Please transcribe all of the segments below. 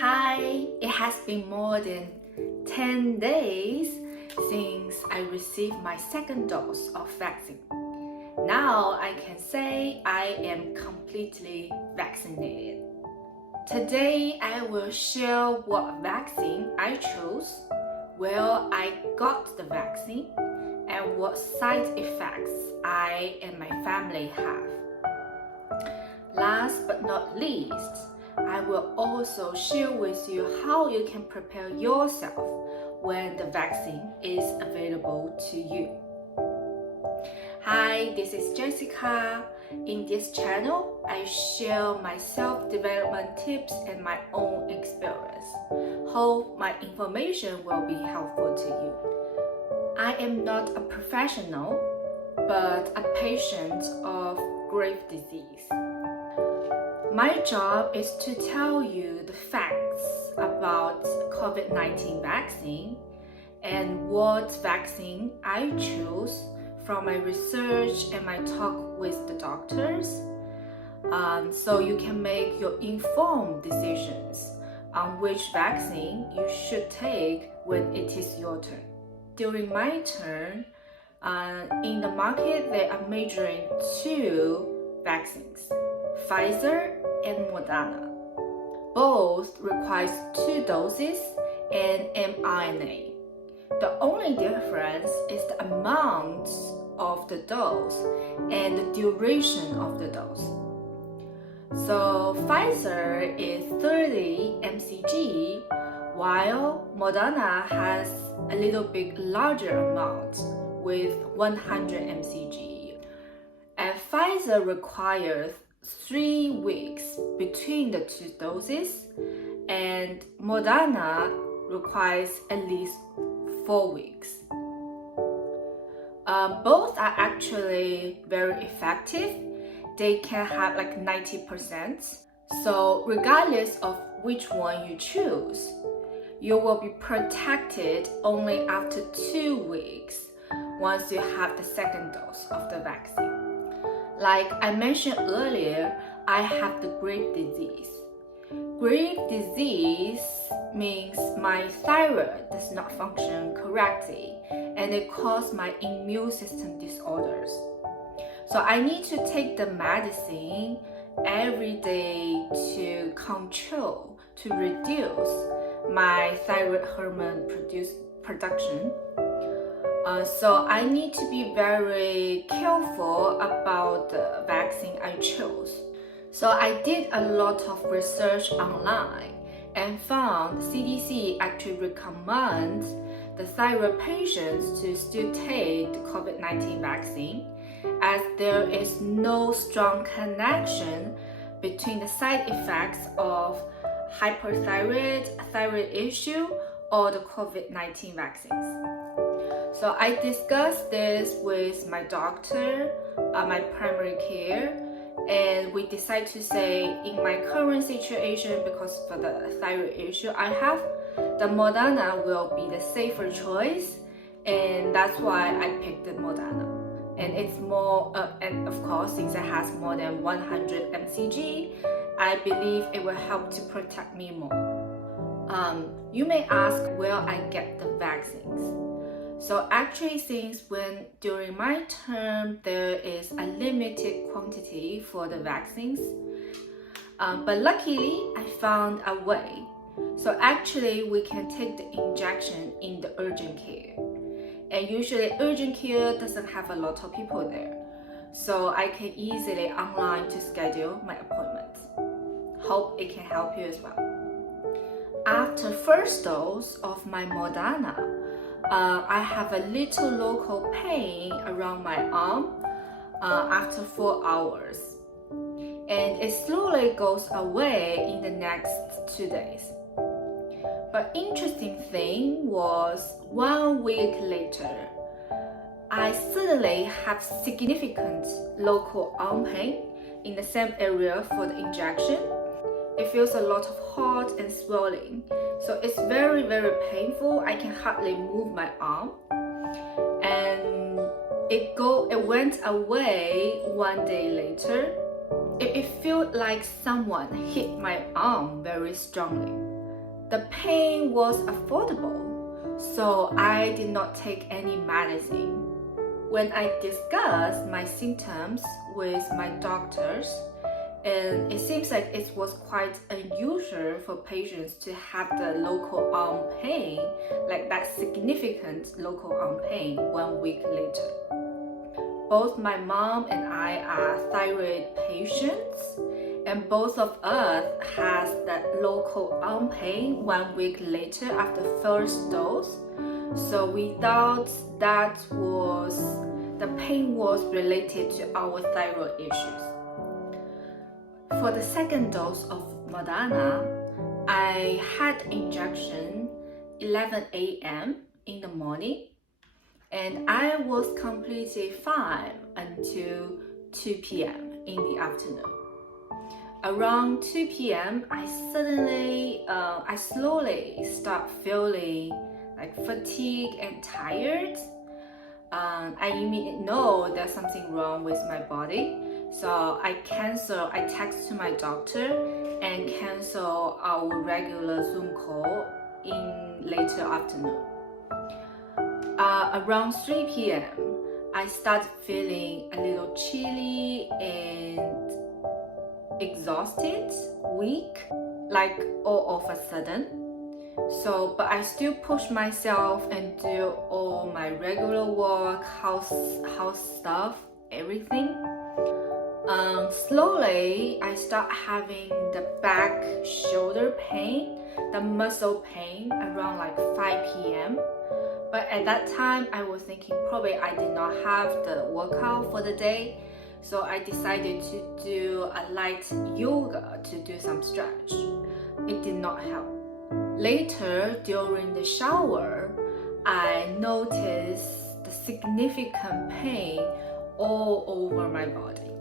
Hi, it has been more than 10 days since I received my second dose of vaccine. Now I can say I am completely vaccinated. Today I will share what vaccine I chose, where I got the vaccine, and what side effects I and my family have. Last but not least, I will also share with you how you can prepare yourself when the vaccine is available to you. Hi, this is Jessica. In this channel, I share my self-development tips and my own experience. Hope my information will be helpful to you. I am not a professional, but a patient of grave disease. My job is to tell you the facts about COVID-19 vaccine and what vaccine I chose from my research and my talk with the doctors, so you can make your informed decisions on which vaccine you should take when it is your turn. During my turn, in the market there are majoring two vaccines, Pfizer and Moderna. Both requires 2 doses and mRNA. The only difference is the amount of the dose and the duration of the dose. So Pfizer is 30 mcg, while Moderna has a little bit larger amount with 100 mcg. And Pfizer requires 3 weeks between the 2 doses, and Moderna requires at least 4 weeks. Both are actually very effective. They can have like 90%. So regardless of which one you choose, you will be protected only after 2 weeks once you have the second dose of the vaccine. Like I mentioned earlier, I have the grave disease. Grave disease means my thyroid does not function correctly and it causes my immune system disorders. So I need to take the medicine every day to control, to reduce my thyroid hormone production. So I need to be very careful about the vaccine I chose. So I did a lot of research online and found CDC actually recommends the thyroid patients to still take the COVID-19 vaccine, as there is no strong connection between the side effects of hyperthyroid, thyroid issue, or the COVID-19 vaccines. So I discussed this with my doctor, my primary care, and we decided to say in my current situation, because for the thyroid issue I have, the Moderna will be the safer choice, and that's why I picked the Moderna. And it's more, and of course, since it has more than 100 mcg, I believe it will help to protect me more. You may ask where I get the vaccines. So actually, since during my term there is a limited quantity for the vaccines, but luckily I found a way. So actually we can take the injection in the urgent care, and usually urgent care doesn't have a lot of people there, so I can easily online to schedule my appointments. Hope it can help you as well. After first dose of my Moderna, I have a little local pain around my arm after 4 hours, and it slowly goes away in the next 2 days. But interesting thing was 1 week later, I suddenly have significant local arm pain in the same area for the injection. It feels a lot of hot and swelling, so it's very, very painful. I can hardly move my arm, and it went away 1 day later. It felt like someone hit my arm very strongly. The pain was affordable, so I did not take any medicine. When I discussed my symptoms with my doctors, and it seems like it was quite unusual for patients to have the local arm pain, like that significant local arm pain 1 week later. Both my mom and I are thyroid patients, and both of us has that local arm pain 1 week later after first dose. So we thought that the pain was related to our thyroid issues. For the second dose of Moderna, I had injection 11 a.m. in the morning, and I was completely fine until 2 p.m. in the afternoon. Around 2 p.m., I slowly start feeling like fatigue and tired. I immediately know there's something wrong with my body, so I text to my doctor and cancel our regular Zoom call in later afternoon. Around 3 p.m., I started feeling a little chilly and exhausted, weak, like all of a sudden. But I still push myself and do all my regular work, house stuff, everythh. Slowly, I start having the back shoulder pain, the muscle pain around like 5 p.m. But at that time, I was thinking probably I did not have the workout for the day. So I decided to do a light yoga to do some stretch. It did not help. Later, during the shower, I noticed the significant pain all over my body.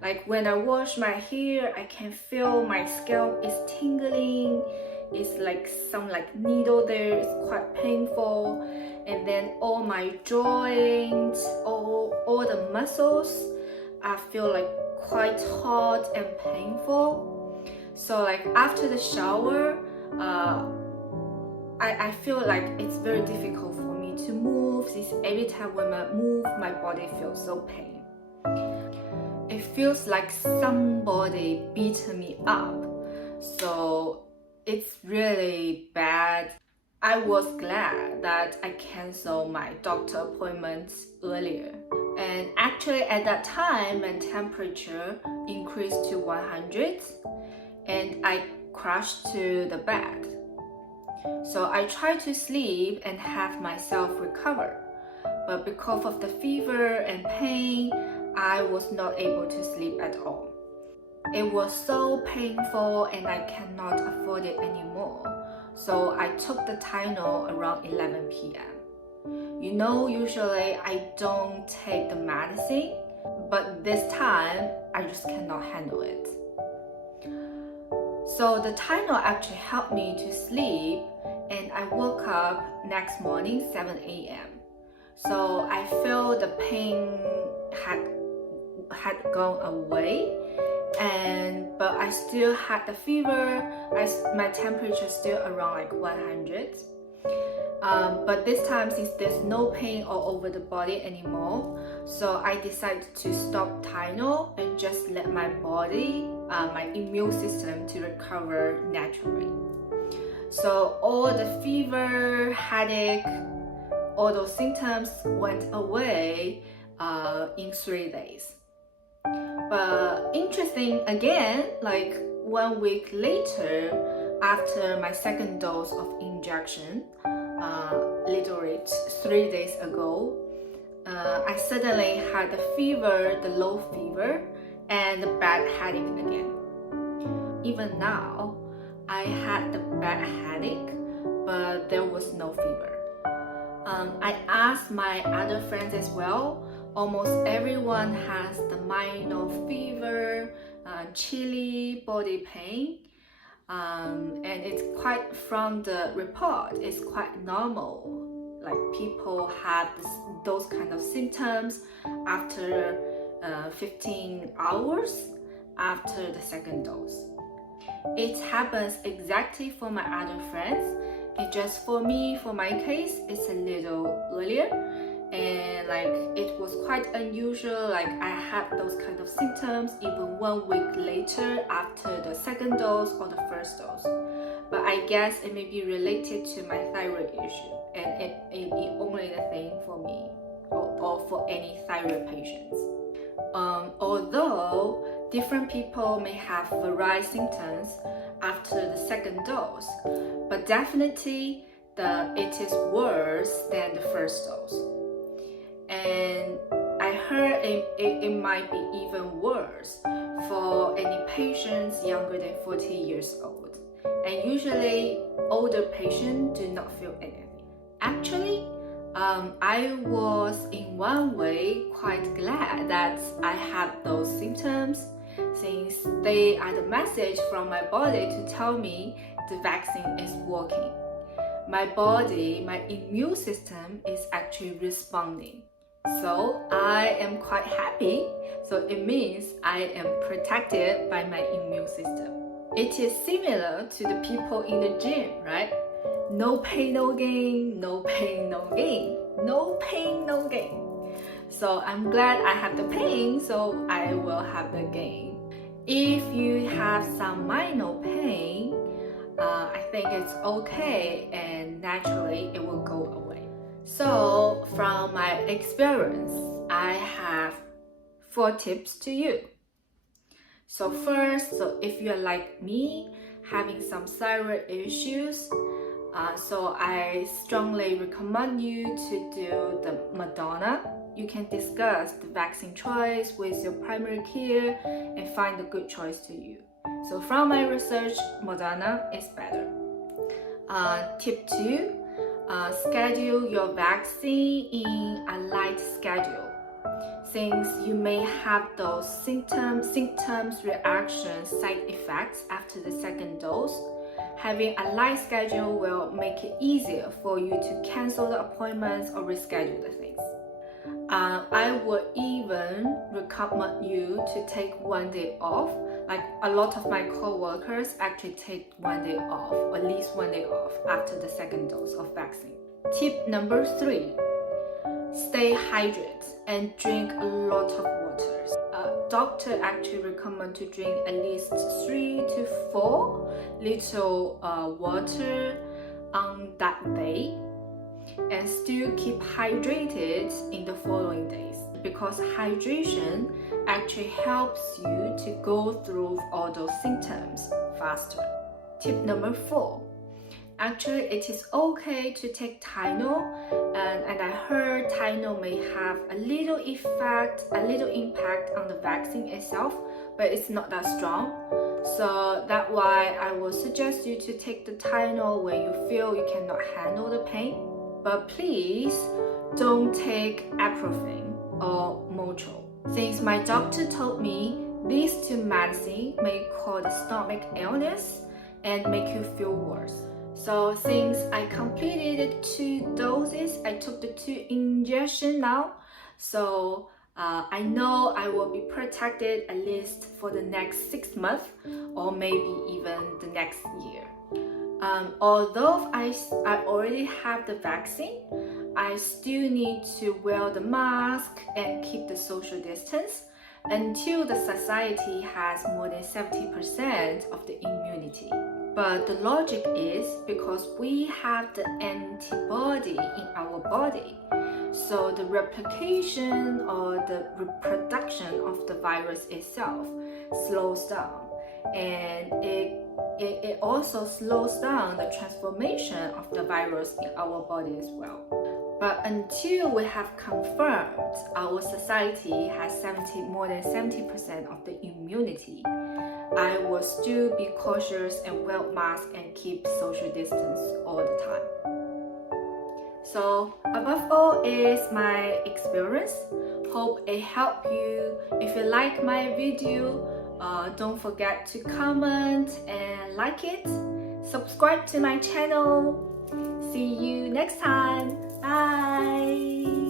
Like when I wash my hair, I can feel my scalp is tingling. It's like some needle there. It's quite painful. And then all my joints, all the muscles, I feel like quite hot and painful. So after the shower, I feel like it's very difficult for me to move, since every time when I move, my body feels so pain. It feels like somebody beat me up. So it's really bad. I was glad that I canceled my doctor appointments earlier. And actually at that time, my temperature increased to 100 and I crashed to the bed. So I tried to sleep and have myself recover. But because of the fever and pain, I was not able to sleep at all. It was so painful and I cannot afford it anymore. So I took the Tylenol around 11 p.m. Usually I don't take the medicine, but this time I just cannot handle it. So the Tylenol actually helped me to sleep, and I woke up next morning 7 a.m. So I feel the pain had gone away, but I still had the fever. My temperature still around 100. But this time, since there's no pain all over the body anymore, so I decided to stop Tylenol and just let my body, my immune system to recover naturally. So all the fever, headache, all those symptoms went away in 3 days. But interesting again, 1 week later, after my second dose of injection, literally 3 days ago, I suddenly had the fever, the low fever, and the bad headache again. Even now, I had the bad headache, but there was no fever. I asked my other friends as well. Almost everyone has the minor fever, chilly body pain, and it's quite, from the report, it's quite normal. People have those kind of symptoms after 15 hours after the second dose. It happens exactly for my other friends. It just for me, for my case, it's a little earlier, and like it was quite unusual. Like I had those kind of symptoms even 1 week later after the second dose or the first dose. But I guess it may be related to my thyroid issue, and it may be only the thing for me or for any thyroid patients. Although different people may have varied symptoms after the second dose, but definitely it is worse than the first dose. And I heard it might be even worse for any patients younger than 40 years old. And usually older patients do not feel anything. Actually, I was in one way quite glad that I had those symptoms, since they are the message from my body to tell me the vaccine is working. My body, my immune system is actually responding. So I am quite happy. So it means I am protected by my immune system. It is similar to the people in the gym, right? No pain, no gain, no pain, no gain, no pain, no gain. So I'm glad I have the pain, so I will have the gain. If you have some minor pain, I think it's okay, and naturally it will go away. So from my experience, I have 4 tips to you. So first, if you're like me, having some thyroid issues, so I strongly recommend you to do the Moderna. You can discuss the vaccine choice with your primary care and find a good choice to you. So from my research, Moderna is better. Tip 2, schedule your vaccine in a light schedule. Since you may have those symptoms, reactions, side effects after the second dose, having a light schedule will make it easier for you to cancel the appointments or reschedule the things. I would even recommend you to take 1 day off. Like a lot of my co-workers actually take 1 day off, or at least 1 day off after the second dose of vaccine. Tip number 3, stay hydrated and drink a lot of water. Doctor actually recommend to drink at least 3 to 4 liters water on that day, and still keep hydrated in the following days, because hydration actually helps you to go through all those symptoms faster. Tip number 4, actually it is okay to take Tylenol, and I heard Tylenol may have a little impact on the vaccine itself, but it's not that strong. So that's why I will suggest you to take the Tylenol when you feel you cannot handle the pain. But please don't take ibuprofen or Motrin, since my doctor told me these 2 medicines may cause stomach illness and make you feel worse. So since I completed 2 doses, I took the 2 injections now. So I know I will be protected at least for the next 6 months, or maybe even the next year. Although I already have the vaccine, I still need to wear the mask and keep the social distance until the society has more than 70% of the immunity. But the logic is because we have the antibody in our body, so the replication or the reproduction of the virus itself slows down, and it also slows down the transformation of the virus in our body as well. But until we have confirmed our society has more than 70% of the immunity, I will still be cautious and wear mask and keep social distance all the time. So above all is my experience. Hope it helped you. If you like my video, don't forget to comment and like it. Subscribe to my channel. See you next time. Bye.